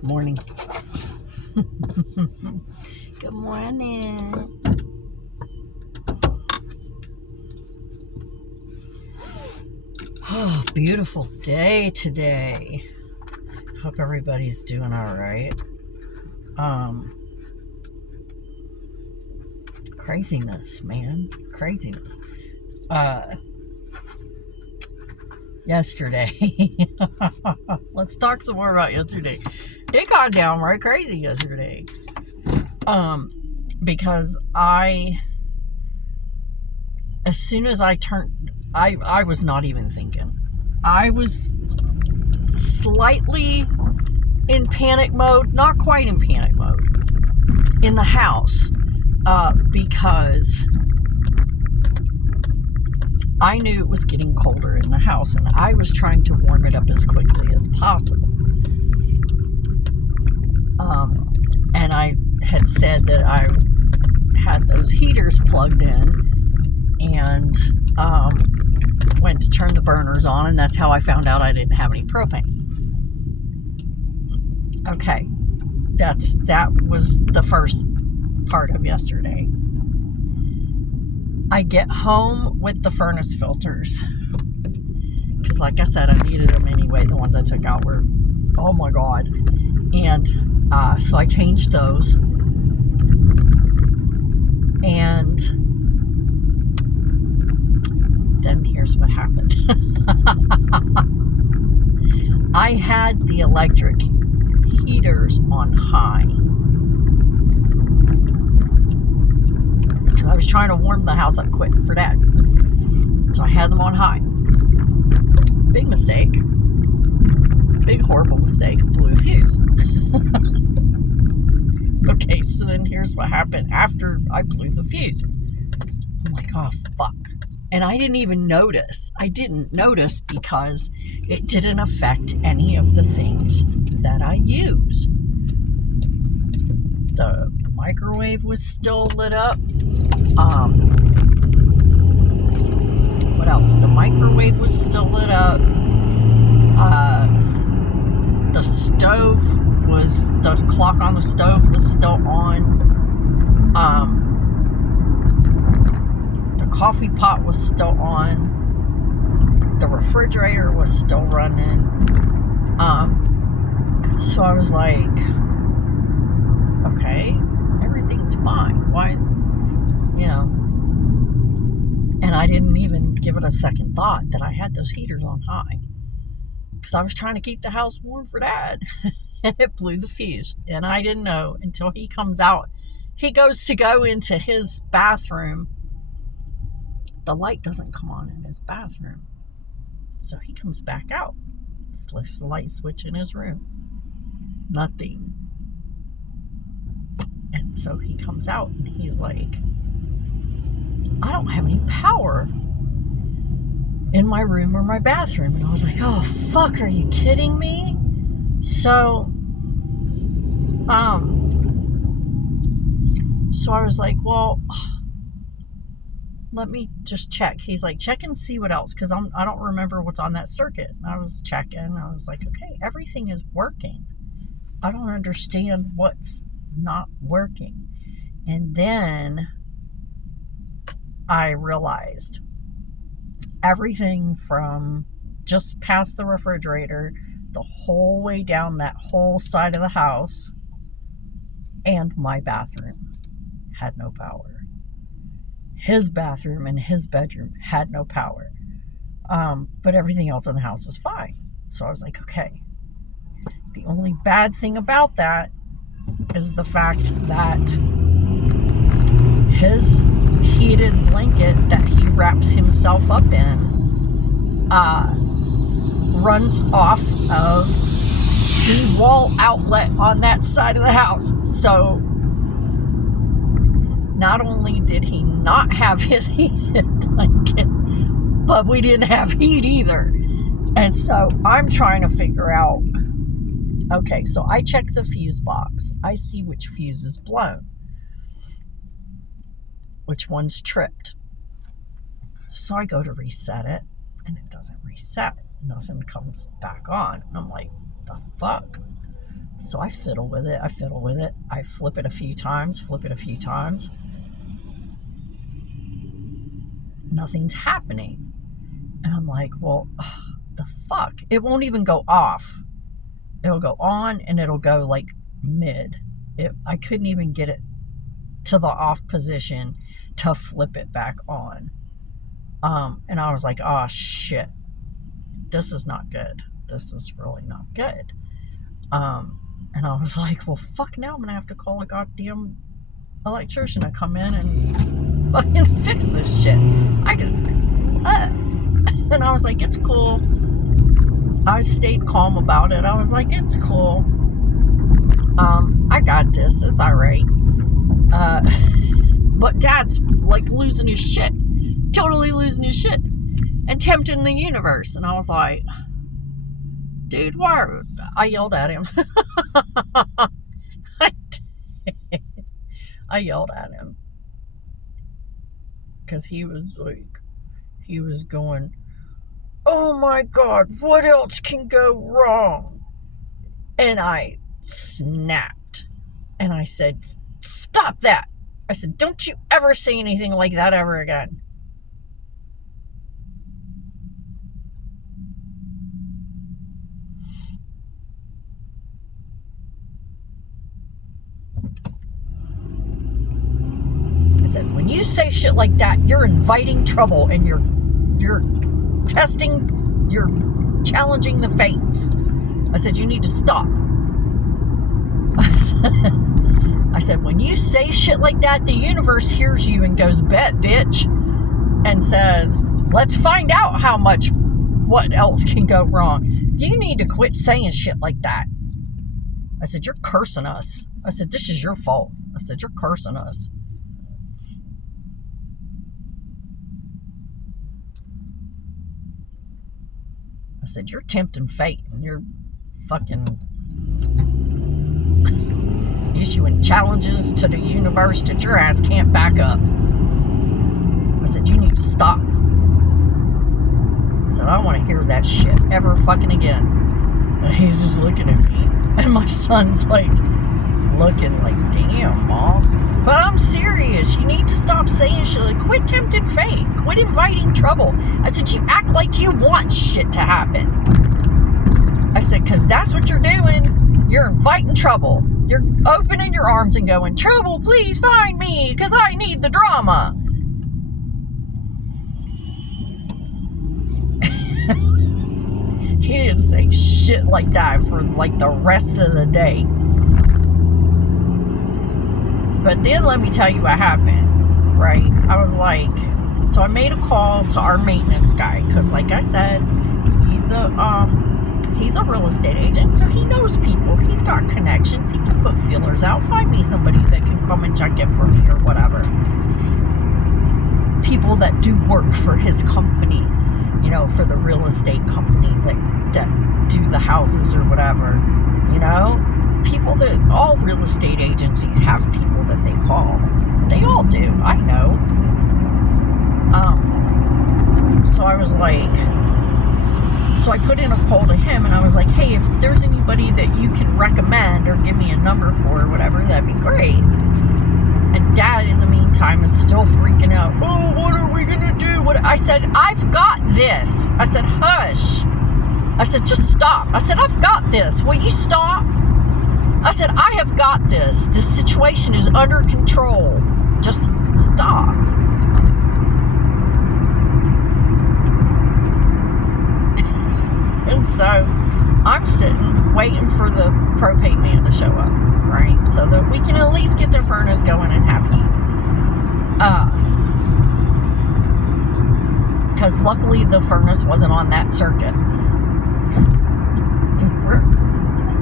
Good morning. Good morning. Oh, beautiful day today. Hope everybody's doing all right. Craziness, man. Craziness. Yesterday. Let's talk some more about yesterday. It got downright crazy yesterday. Because as soon as I turned, I was not even thinking. I was slightly in panic mode, not quite in panic mode, in the house, because I knew it was getting colder in the house, and I was trying to warm it up as quickly as possible. And I had said that I had those heaters plugged in, and went to turn the burners on, and that's how I found out I didn't have any propane. Okay, that was the first part of yesterday. I get home with the furnace filters, because like I said, I needed them anyway. The ones I took out were, oh my god. And so I changed those, and then here's what happened. I had the electric heaters on high because I was trying to warm the house up quick for Dad. So I had them on high. Big mistake. Big horrible mistake. Blew a fuse. Okay, so then here's what happened after I blew the fuse. I'm like, oh fuck. And I didn't even notice. I didn't notice because it didn't affect any of the things that I use. The microwave was still lit up. What else? The microwave was still lit up. The clock on the stove was still on. The coffee pot was still on. The refrigerator was still running. So I was like, okay, everything's fine. Why, and I didn't even give it a second thought that I had those heaters on high, because I was trying to keep the house warm for Dad. And it blew the fuse, and I didn't know until he comes out. He goes to go into his bathroom. The light doesn't come on in his bathroom, so he comes back out, flicks the light switch in his room. Nothing. And so he comes out and he's like, I don't have any power in my room or my bathroom. And I was like, oh fuck, are you kidding me? So I was like, well, let me just check. He's like, check and see what else, because I don't remember what's on that circuit. And I was checking. I was like, okay, everything is working. I don't understand what's not working. And then I realized everything from just past the refrigerator, the whole way down that whole side of the house, and my bathroom had no power. His bathroom and his bedroom had no power. But everything else in the house was fine. So I was like, okay. The only bad thing about that is the fact that his heated blanket that he wraps himself up in runs off of the wall outlet on that side of the house. So not only did he not have his heated blanket, but we didn't have heat either. And so I'm trying to figure out, okay, so I check the fuse box. I see which fuse is blown, which one's tripped. So I go to reset it, and it doesn't reset. Nothing comes back on. And I'm like, the fuck? So I fiddle with it. I flip it a few times. Nothing's happening. And I'm like, well, the fuck? It won't even go off. It'll go on and it'll go like mid. I couldn't even get it to the off position to flip it back on. And I was like, oh shit, this is not good. This is really not good. And I was like, well, fuck, now I'm gonna have to call a goddamn electrician to come in and fucking fix this shit. And I was like, it's cool. I stayed calm about it. I was like, it's cool. I got this. It's all right. But Dad's like losing his shit. Totally losing his shit. And tempting the universe. And I was like, dude, why? I yelled at him. I yelled at him. Because he was going, oh my God, what else can go wrong? And I snapped. And I said, stop that. I said, don't you ever say anything like that ever again. I said, when you say shit like that, you're inviting trouble and you're testing, you're challenging the fates. I said, you need to stop. I said, when you say shit like that, the universe hears you and goes, bet, bitch, and says, let's find out what else can go wrong. You need to quit saying shit like that. I said, you're cursing us. I said, this is your fault. I said, you're cursing us. I said, you're tempting fate and you're fucking issuing challenges to the universe that your ass can't back up. I said, you need to stop. I said, I don't want to hear that shit ever fucking again. And he's just looking at me. And my son's like, looking like, damn, Mom. But I'm serious. You need to stop saying shit. Like, quit tempting fate. Quit inviting trouble. I said, you act like you want shit to happen. I said, because that's what you're doing. You're inviting trouble. You're opening your arms and going, trouble, please find me, because I need the drama. He didn't say shit like that for like the rest of the day. But then let me tell you what happened, right? I was like, so I made a call to our maintenance guy, because like I said, he's a real estate agent, so he knows people. He's got connections. He can put feelers out. Find me somebody that can come and check it for me or whatever. People that do work for his company, you know, for the real estate company that do the houses or whatever, you know? People that, all real estate agencies have people that they call. They all do. I know. So I was like, so I put in a call to him and I was like, hey, if there's anybody that you can recommend or give me a number for or whatever, that'd be great. And Dad, in the meantime, is still freaking out. Oh, what are we going to do? I said, I've got this. I said, hush. I said, just stop. I said, I've got this. Will you stop? I said, I have got this. This situation is under control. Just stop. And so I'm sitting waiting for the propane man to show up, right? So that we can at least get the furnace going and have heat. Because luckily the furnace wasn't on that circuit.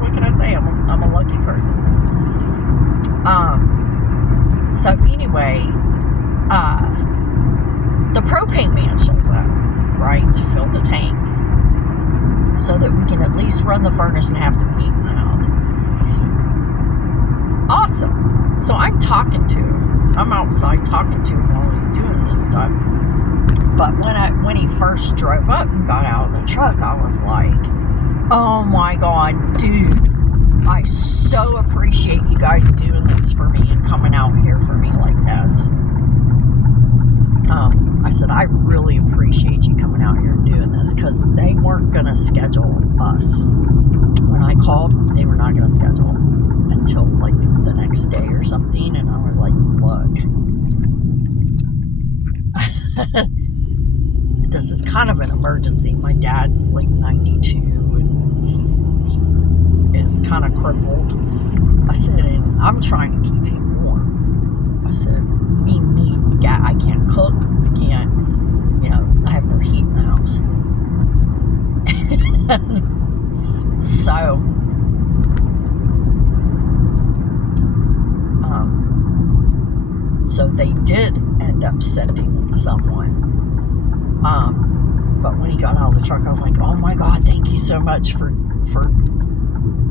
What can I say? I'm a lucky person. So anyway, the propane man shows up, right, to fill the tanks, so that we can at least run the furnace and have some heat in the house. Awesome. So I'm talking to him. I'm outside talking to him while he's doing this stuff. But when he first drove up and got out of the truck, I was like, oh my God, dude, I so appreciate you guys doing this for me and coming out here for me like this. I said, I really appreciate you coming out here and doing this, because they weren't going to schedule us. When I called, they were not going to schedule until like the next day or something. And I was like, look, this is kind of an emergency. My dad's like 92 and he is kind of crippled. I said, and I'm trying to keep him warm. I said, I can't cook. I can't, I have no heat in the house. So they did end up sending someone. But when he got out of the truck, I was like, oh my God, thank you so much for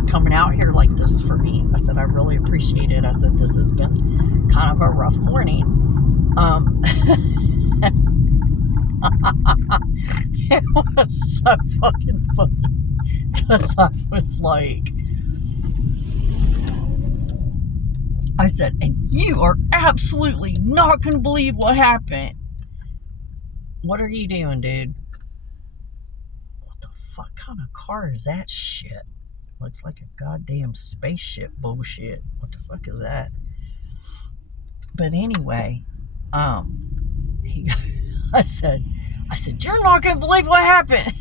coming out here like this for me. I said, I really appreciate it. I said, this has been kind of a rough morning. It was so fucking funny, because I was like, I said, and you are absolutely not going to believe what happened. What are you doing, dude? What the fuck kind of car is that shit? Looks like a goddamn spaceship bullshit. What the fuck is that? But anyway, I said, you're not going to believe what happened.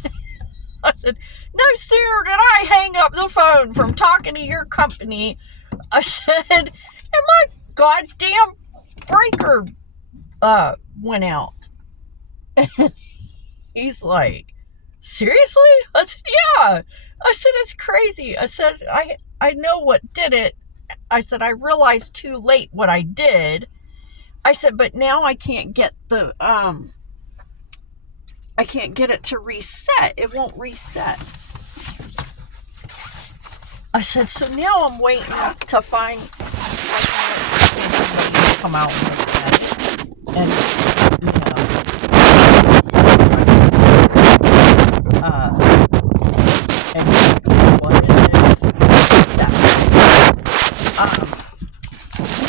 I said, no sooner did I hang up the phone from talking to your company, I said, and my goddamn breaker went out. And he's like, seriously? I said, yeah. I said, it's crazy. I said, I know what did it. I said, I realized too late what I did. I said, but now I can't get the, I can't get it to reset. It won't reset. I said, so now I'm waiting to find come out and look at it. And, and what it is, that.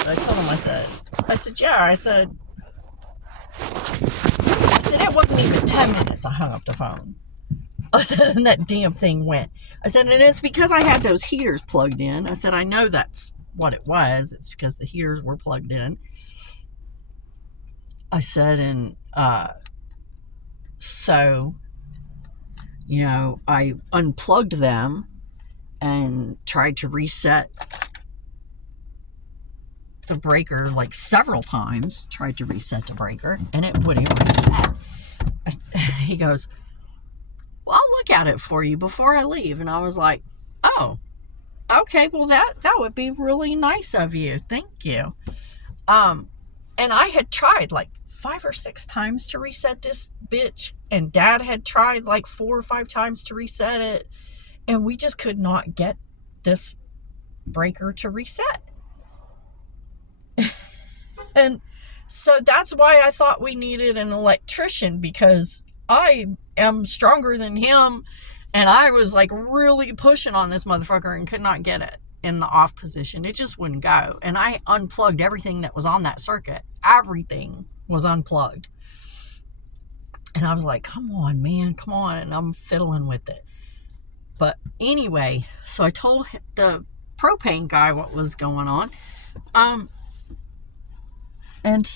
I told him, I said, yeah, I said, it wasn't even 10 minutes I hung up the phone. I said, and that damn thing went. I said, and it's because I had those heaters plugged in. I said, I know that's what it was. It's because the heaters were plugged in. I said, and so, I unplugged them and tried to reset the breaker like several times. Tried to reset the breaker, and it wouldn't reset. He goes, well, I'll look at it for you before I leave. And I was like, oh, okay, well, that would be really nice of you. Thank you. And I had tried like 5 or 6 times to reset this bitch, and Dad had tried like 4 or 5 times to reset it, and we just could not get this breaker to reset. And so that's why I thought we needed an electrician, because I am stronger than him, and I was like really pushing on this motherfucker and could not get it in the off position. It just wouldn't go. And I unplugged everything that was on that circuit. Everything was unplugged. And I was like, come on, man, come on. And I'm fiddling with it. But anyway, so I told the propane guy what was going on. And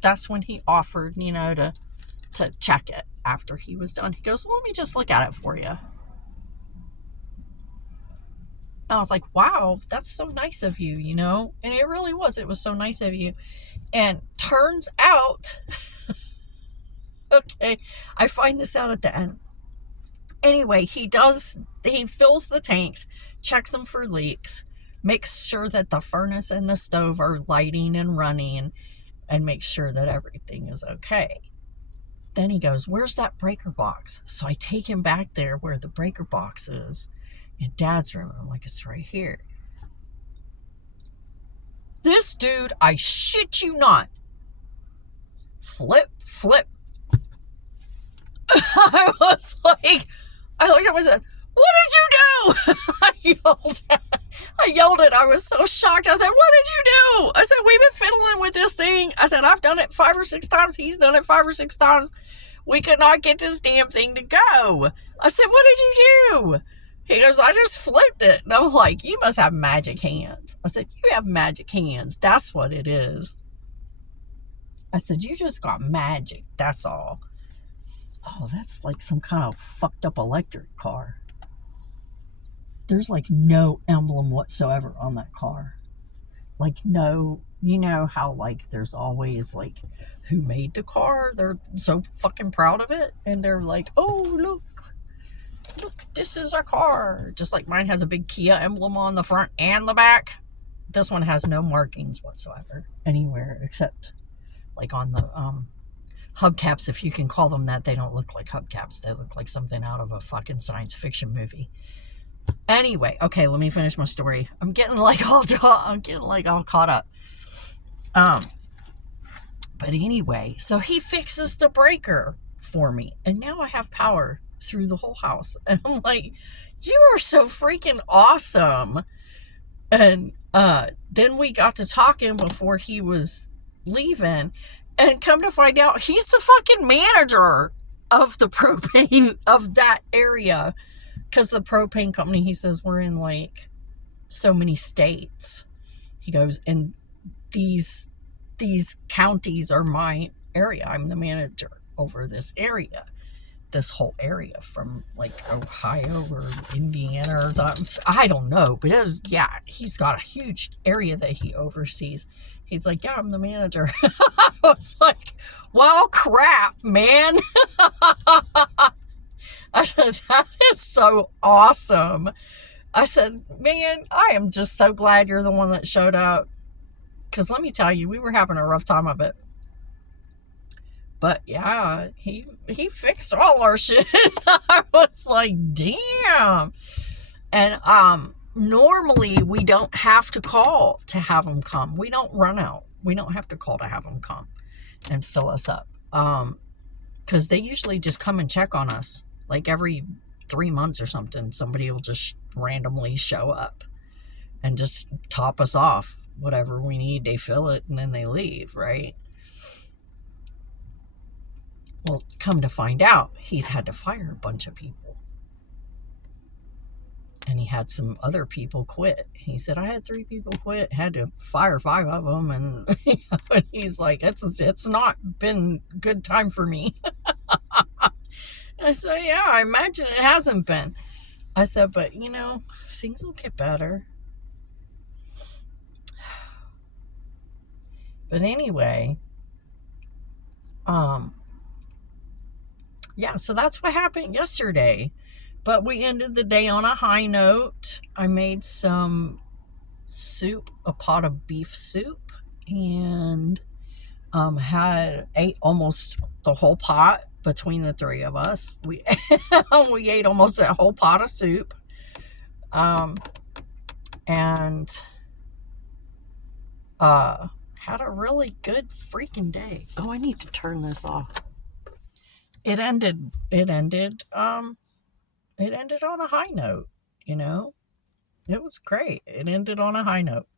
that's when he offered, to check it after he was done. He goes, well, let me just look at it for you. I was like, wow, that's so nice of you, And it really was. It was so nice of you. And turns out, okay, I find this out at the end. Anyway, he fills the tanks, checks them for leaks, makes sure that the furnace and the stove are lighting and running, and makes sure that everything is okay. Then he goes, where's that breaker box? So I take him back there where the breaker box is in Dad's room. I'm like, it's right here. This dude, I shit you not, flip. I was like, I looked at him and said, what did you do? I yelled it. I was so shocked. I said, what did you do? I said, we've been fiddling with this thing. I said, I've done it 5 or 6 times. He's done it 5 or 6 times. We could not get this damn thing to go. I said, what did you do? He goes, I just flipped it. And I'm like, you must have magic hands. I said, you have magic hands. That's what it is. I said, you just got magic. That's all. Oh, that's like some kind of fucked up electric car. There's like no emblem whatsoever on that car. Like no, you know how like there's always like who made the car? They're so fucking proud of it. And they're like, oh, look, this is our car. Just like mine has a big Kia emblem on the front and the back. This one has no markings whatsoever anywhere except like on the hubcaps, if you can call them that. They don't look like hubcaps. They look like something out of a fucking science fiction movie. Anyway, okay, let me finish my story. I'm getting like all caught up. But anyway, so he fixes the breaker for me, and now I have power through the whole house. And I'm like, you are so freaking awesome. And then we got to talking before he was leaving, and come to find out he's the fucking manager of the propane of that area. Because the propane company, he says, we're in like so many states. He goes, and these counties are my area. I'm the manager over this area. This whole area from like Ohio or Indiana or I don't know. But it was, yeah, he's got a huge area that he oversees. He's like, yeah, I'm the manager. I was like, well, crap, man. I said, that is so awesome. I said, man, I am just so glad you're the one that showed up. Because let me tell you, we were having a rough time of it. But yeah, he fixed all our shit. I was like, damn. And normally we don't have to call to have him come. We don't run out. We don't have to call to have him come and fill us up. Because they usually just come and check on us. Like every 3 months or something, somebody will just randomly show up and just top us off. Whatever we need, they fill it and then they leave, right? Well, come to find out, he's had to fire a bunch of people. And he had some other people quit. He said, I had 3 people quit, had to fire 5 of them. And, and he's like, it's not been a good time for me. I said, yeah, I imagine it hasn't been. I said, but, you know, things will get better. But anyway, yeah, so that's what happened yesterday. But we ended the day on a high note. I made some soup, a pot of beef soup, and ate almost the whole pot. Between the 3 of us, we ate almost that whole pot of soup, and had a really good freaking day. Oh, I need to turn this off. It ended on a high note. You know, it was great. It ended on a high note.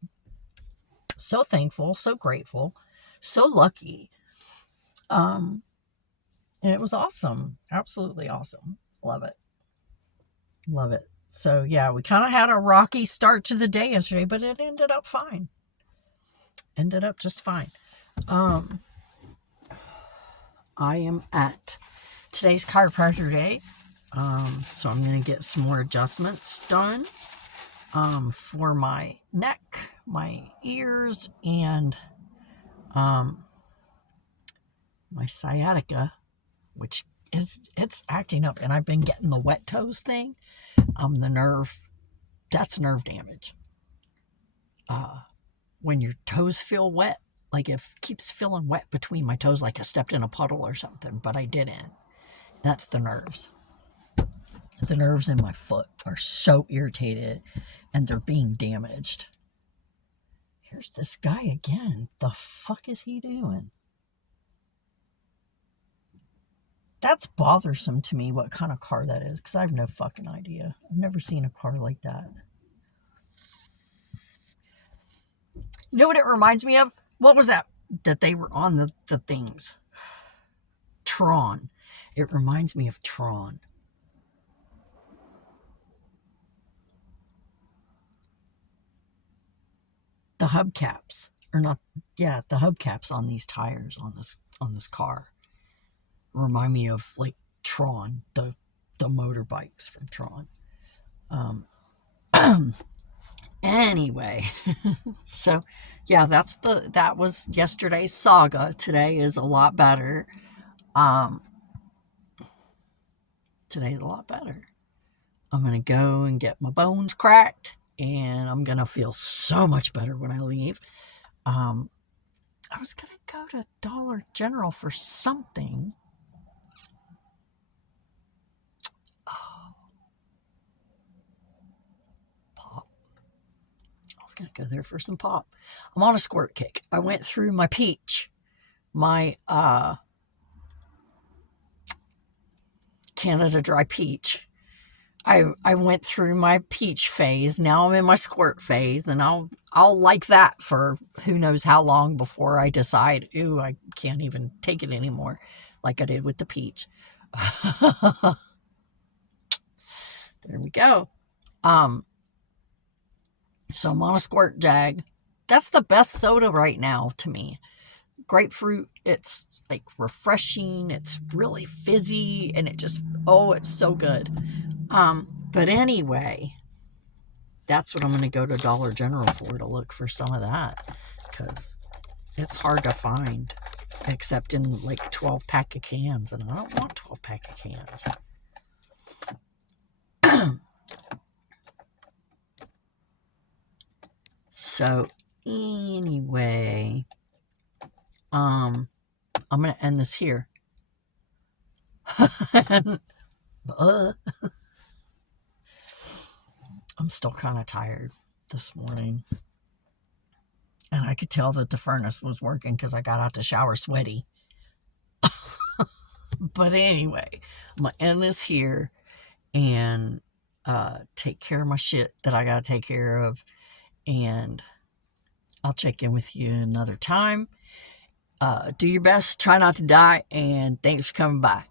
So thankful, so grateful, so lucky. And it was awesome. Absolutely awesome. Love it. Love it. So, yeah, we kind of had a rocky start to the day yesterday, but it ended up fine. Ended up just fine. I am at today's chiropractor day. So I'm going to get some more adjustments done for my neck, my ears, and my sciatica, which it's acting up, and I've been getting the wet toes thing. The nerve, that's nerve damage. When your toes feel wet, like it keeps feeling wet between my toes, like I stepped in a puddle or something, but I didn't. That's the nerves. The nerves in my foot are so irritated, and they're being damaged. Here's this guy again. The fuck is he doing? That's bothersome to me, what kind of car that is, because I have no fucking idea. I've never seen a car like that. You know what it reminds me of? What was that they were on the things? Tron. It reminds me of Tron. The hubcaps, or not, yeah, the hubcaps on these tires on this car remind me of like Tron, the motorbikes from Tron. Um, anyway, so yeah, that was yesterday's saga. Today is a lot better. Um, today's a lot better. I'm gonna go and get my bones cracked, and I'm gonna feel so much better when I leave. I was gonna go to Dollar General for something. Oh, pop. I was gonna go there for some pop. I'm on a squirt kick. I went through my peach, my Canada Dry peach. I went through my peach phase. Now I'm in my squirt phase, and I'll like that for who knows how long before I decide, ooh, I can't even take it anymore, like I did with the peach. There we go. So I'm on a squirt jag. That's the best soda right now to me. Grapefruit, it's like refreshing, it's really fizzy, and it just, oh, it's so good. But anyway, that's what I'm going to go to Dollar General for, to look for some of that, because it's hard to find, except in like 12-pack of cans, and I don't want 12-pack of cans. So anyway, I'm going to end this here. I'm still kind of tired this morning. And I could tell that the furnace was working because I got out the shower sweaty. But anyway, I'm going to end this here and take care of my shit that I got to take care of. And I'll check in with you another time. Do your best. Try not to die. And thanks for coming by.